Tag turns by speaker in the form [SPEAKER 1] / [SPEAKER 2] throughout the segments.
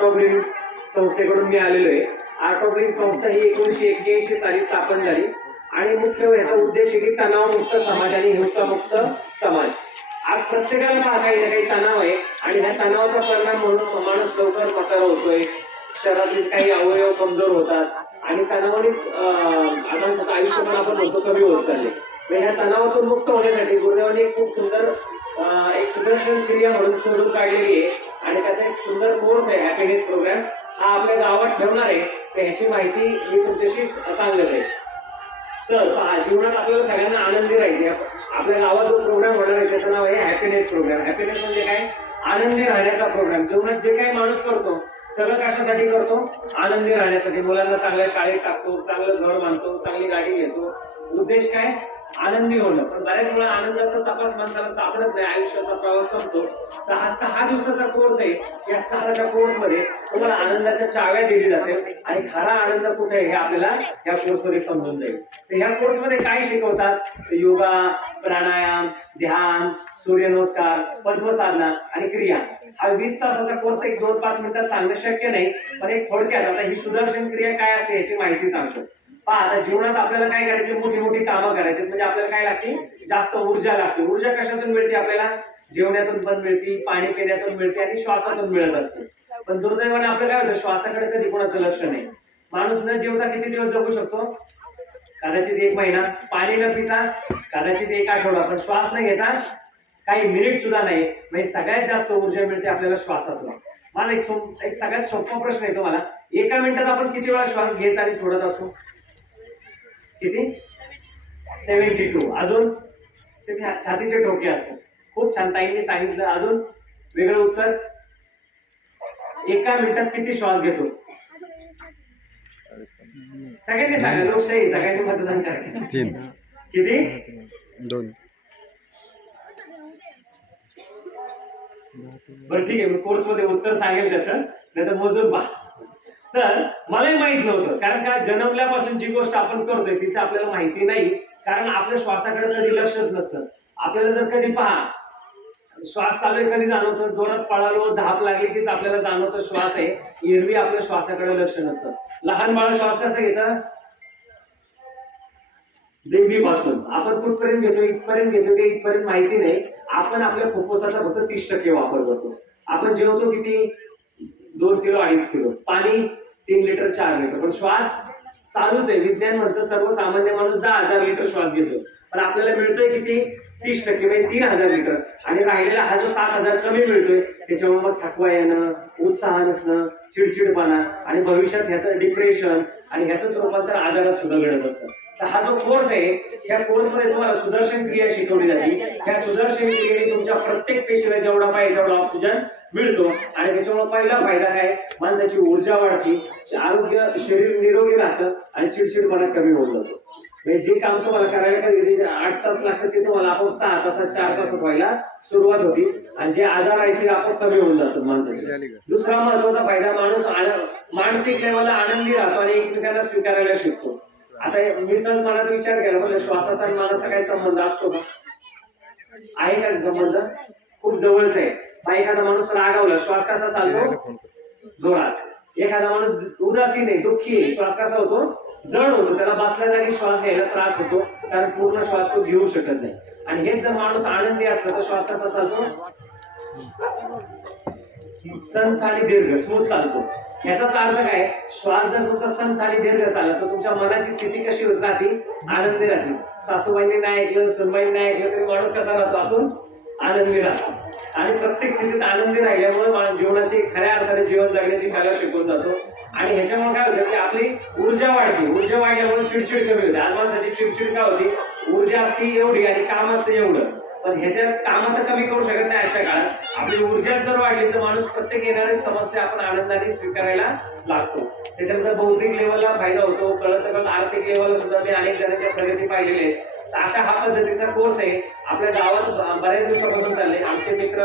[SPEAKER 1] Art of living संस्थेकडून मी आलेलो आहे. आर्ट ऑफ लिव्हिंग संस्था ही एकोणीशे एक्क्याऐंशी साली स्थापन झाली. आणि मुख्य याचा उद्देश आहे की तणावमुक्त समाज आणि हिंसामुक्त समाज. आज प्रत्येकाला पहा काही ना काही तणाव आहे. आणि ह्या तणावाचा परिणाम म्हणून माणूस लवकर म्हातारा होतोय. शरीरातील काही अवयव कमजोर होतात. आणि तणावानेच आपण स्वतः आयुष्य पण आपण होतो कमी होत चालले म्हणजे ह्या तणावातून मुक्त होण्यासाठी गुरुदेवाने खूप सुंदर एक सुदर्शन क्रिया म्हणून शोधून काढलेली आहे. आणि त्याचा आपल्या गावात आहे तर ह्याची माहिती मी तुमच्याशी सांगत आहे. तर जीवनात आपल्याला सगळ्यांना आनंदी राहायचे. आपल्या गावात जो प्रोग्राम होणार आहे त्याचं नाव आहे हॅपीनेस प्रोग्राम हॅपीनेस म्हणजे काय? आनंदी राहण्याचा प्रोग्राम जीवनात जे काही माणूस करतो सगळं कशासाठी करतो? आनंदी राहण्यासाठी. मुलांना चांगल्या शाळेत टाकतो चांगलं घर बांधतो चांगली गाडी घेतो. उद्देश काय? आनंदी होणं. पण बऱ्याच वेळा आनंदाचा तपास माणसाला सापडत नाही. आयुष्याचा प्रवास संपतो. तर हा सहा दिवसाचा कोर्स आहे. या सहाच्या कोर्समध्ये तुम्हाला आनंदाच्या चाव्या दिली जाते आणि खरा आनंद कुठे आहे हे आपल्याला या कोर्समध्ये समजून जाईल. तर ह्या कोर्समध्ये काय शिकवतात? योगा प्राणायाम ध्यान सूर्यनमस्कार पद्मसाधना आणि क्रिया. हा वीस तासाचा कोर्स एक दोन पाच मिनिटात सांगणं शक्य नाही. पण एक थोडक्यात आता ही सुदर्शन क्रिया काय असते याची माहिती सांगतो. पहा आता जीवनात आपल्याला काय करायचे? मोठी मोठी कामं करायची. म्हणजे आपल्याला काय लागते? जास्त ऊर्जा लागते. ऊर्जा कशातून मिळते आपल्याला? जेवण्यातून पण मिळते पाणी पिण्यातून मिळते आणि श्वासातून मिळत. असते पण दुर्दैवाने आपलं काय होतं? श्वासाकडे कधी कोणाचं लक्ष नाही. माणूस न जेवता किती दिवस जगू शकतो? कदाचित एक महिना. पाणी न पिता कदाचित एक आठवडा. पण श्वास न घेता काही मिनिट सुद्धा नाही. म्हणजे सगळ्यात जास्त ऊर्जा मिळते आपल्याला श्वासातून. मला एक सोप- एक सगळ्यात सोपा प्रश्न आहे तुम्हाला. एका मिनिटात आपण किती वेळा श्वास घेत आणि सोडत असतो किती? Seventy two. अजून छातीचे ठोके असतात खूप छान ताईंनी सांगितलं. अजून वेगळं उत्तर? एका मिनिटात किती श्वास घेतो? सगळ्यांनी सांगा. लोकशाही. सगळ्यांनी मतदान करायचं
[SPEAKER 2] तीन.
[SPEAKER 1] किती?
[SPEAKER 2] दोन.
[SPEAKER 1] बरं ठीक आहे. मी कोर्समध्ये उत्तर सांगेल त्याचं. नाही तर मोजून पहा. तर मलाही माहीत नव्हतं. कारण का जन्मल्यापासून जी गोष्ट आपण करतोय तिचं आपल्याला माहिती नाही. कारण आपल्या श्वासाकडे कधी लक्षच नसतं. आपल्याला जर कधी पहा श्वास चालू आहे कधी जाणवतं? जोरात पळालो धाप लागली की आपल्याला जाणवतो श्वास आहे. एरवी आपल्या श्वासाकडे लक्ष नसतं. लहान बाळ श्वास कसा घेतं? पासून आपण कुठपर्यंत घेतो इथपर्यंत घेतो ते इथपर्यंत माहिती नाही. आपण आपल्या फुफ्फुसाचा फक्त तीस टक्के वापर करतो. आपण जेवतो किती? दोन किलो अडीच किलो. पाणी तीन लिटर चार लिटर पण श्वास चालूच आहे. विज्ञान म्हणतं सर्वसामान्य माणूस दहा हजार लिटर श्वास घेतो. पण आपल्याला मिळतोय किती? तीस टक्के म्हणजे तीन हजार लिटर. आणि राहिलेला हा जो सात हजार कमी मिळतोय त्याच्यामुळे मग थकवा येणं उत्साह नसणं चिडचिडपणा आणि भविष्यात ह्याचं डिप्रेशन आणि ह्याचंच रूपांतर आजारात सुद्धा घडत असतं. तर हा जो कोर्स आहे या कोर्समध्ये तुम्हाला सुदर्शन क्रिया शिकवली जाते. त्या सुदर्शन क्रियेने तुमच्या प्रत्येक पेशीला जेवढा पाहिजे तेवढा ऑक्सिजन मिळतो. आणि त्याच्यामुळे पहिला फायदा काय? माणसाची ऊर्जा वाढते आरोग्य शरीर निरोगी राहतं आणि चिडचिडपणा कमी होऊन जातो. म्हणजे जे काम तुम्हाला करायला कधी आठ तास लागतं ते तुम्हाला आपोआप सहा तासात चार तासात व्हायला सुरुवात होती. आणि जे आजार आहे ते आपोआप कमी होऊन जातो माणसाचे. दुसरा महत्त्वाचा फायदा माणूस मानसिक लेवलला आनंदी राहतो आणि एकमेकांना स्वीकारायला शिकतो. आता मी सहज मनात विचार केला म्हणजे श्वासाचा आणि मनाचा काय संबंध असतो का? आहे का संबंध? खूप जवळच आहे. मग एखादा माणूस रागावला श्वास कसा चालतो? जोरात. एखादा माणूस उदासीन आहे दुःखी आहे श्वास कसा होतो? जड होतो त्याला बसल्या जागी श्वास घ्यायला त्रास होतो कारण पूर्ण श्वास तो घेऊ शकत नाही. आणि हेच जर माणूस आनंदी असला तर श्वास कसा चालतो? संथ आणि दीर्घ स्मूथ चालतो. याचाच अर्थ काय? श्वास जर तुमचा संथ आणि दीर्घ चालला तर तुमच्या मनाची स्थिती कशी होत राहते? आनंदी राहते. सासूबाईंनी नाही ऐकलं सुनबाईंनी नाही ऐकलं तरी माणूस कसा राहतो? आपण आनंदी राहतो. आणि प्रत्येक स्थितीत आनंदी राहिल्यामुळे जीवनाची खऱ्या अर्थाने जीवन जगण्याची कला शिकवून जातो. आणि ह्याच्यामुळे काय होतं की आपली ऊर्जा वाढते. ऊर्जा वाढल्यामुळे चिडचिड कमी होते. आज माणसाची चिडचिड काय होती? ऊर्जा असती एवढी आणि काम असतं एवढं. पण ह्याच्यात काम तर कमी करू शकत नाही आजच्या काळात. आपली ऊर्जा जर वाढली तर माणूस प्रत्येक येणारी समस्या आपण आनंदाने स्वीकारायला लागतो. त्याच्यानंतर बौद्धिक लेवलला फायदा होतो कळत कळत आर्थिक लेवलला सुद्धा मी अनेक जणांच्या प्रगती पाहिलेली आहे तर अशा हा पद्धतीचा कोर्स आहे. आपल्या गावात बऱ्याच दिवसापासून चालले आमचे मित्र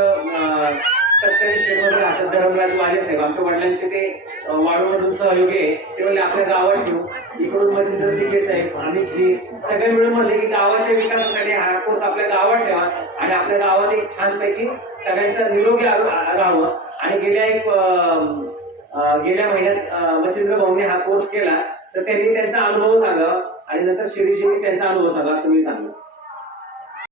[SPEAKER 1] अं, तत्कालीन राहतात धर्मराज माझे साहेब आमच्या वडिलांचे ते अं, वाळूमधून सहयोगी आहे ते म्हणले आपल्या गावात ठेवू इकडून मच्छिंद्र दिघे साहेब आम्ही जी सगळे मिळून म्हणले की गावाच्या विकासासाठी हा कोर्स आपल्या गावात ठेवा आणि आपल्या गावात एक छानपैकी सगळ्यांचा निरोगी राहावं. आणि गेल्या एक गेल्या महिन्यात मच्छिंद्र भाऊने हा कोर्स केला तर त्यांनी त्यांचा अनुभव सांगा आणि नंतर शिरीजीने त्यांचा अनुभव सांगा असं मी सांगू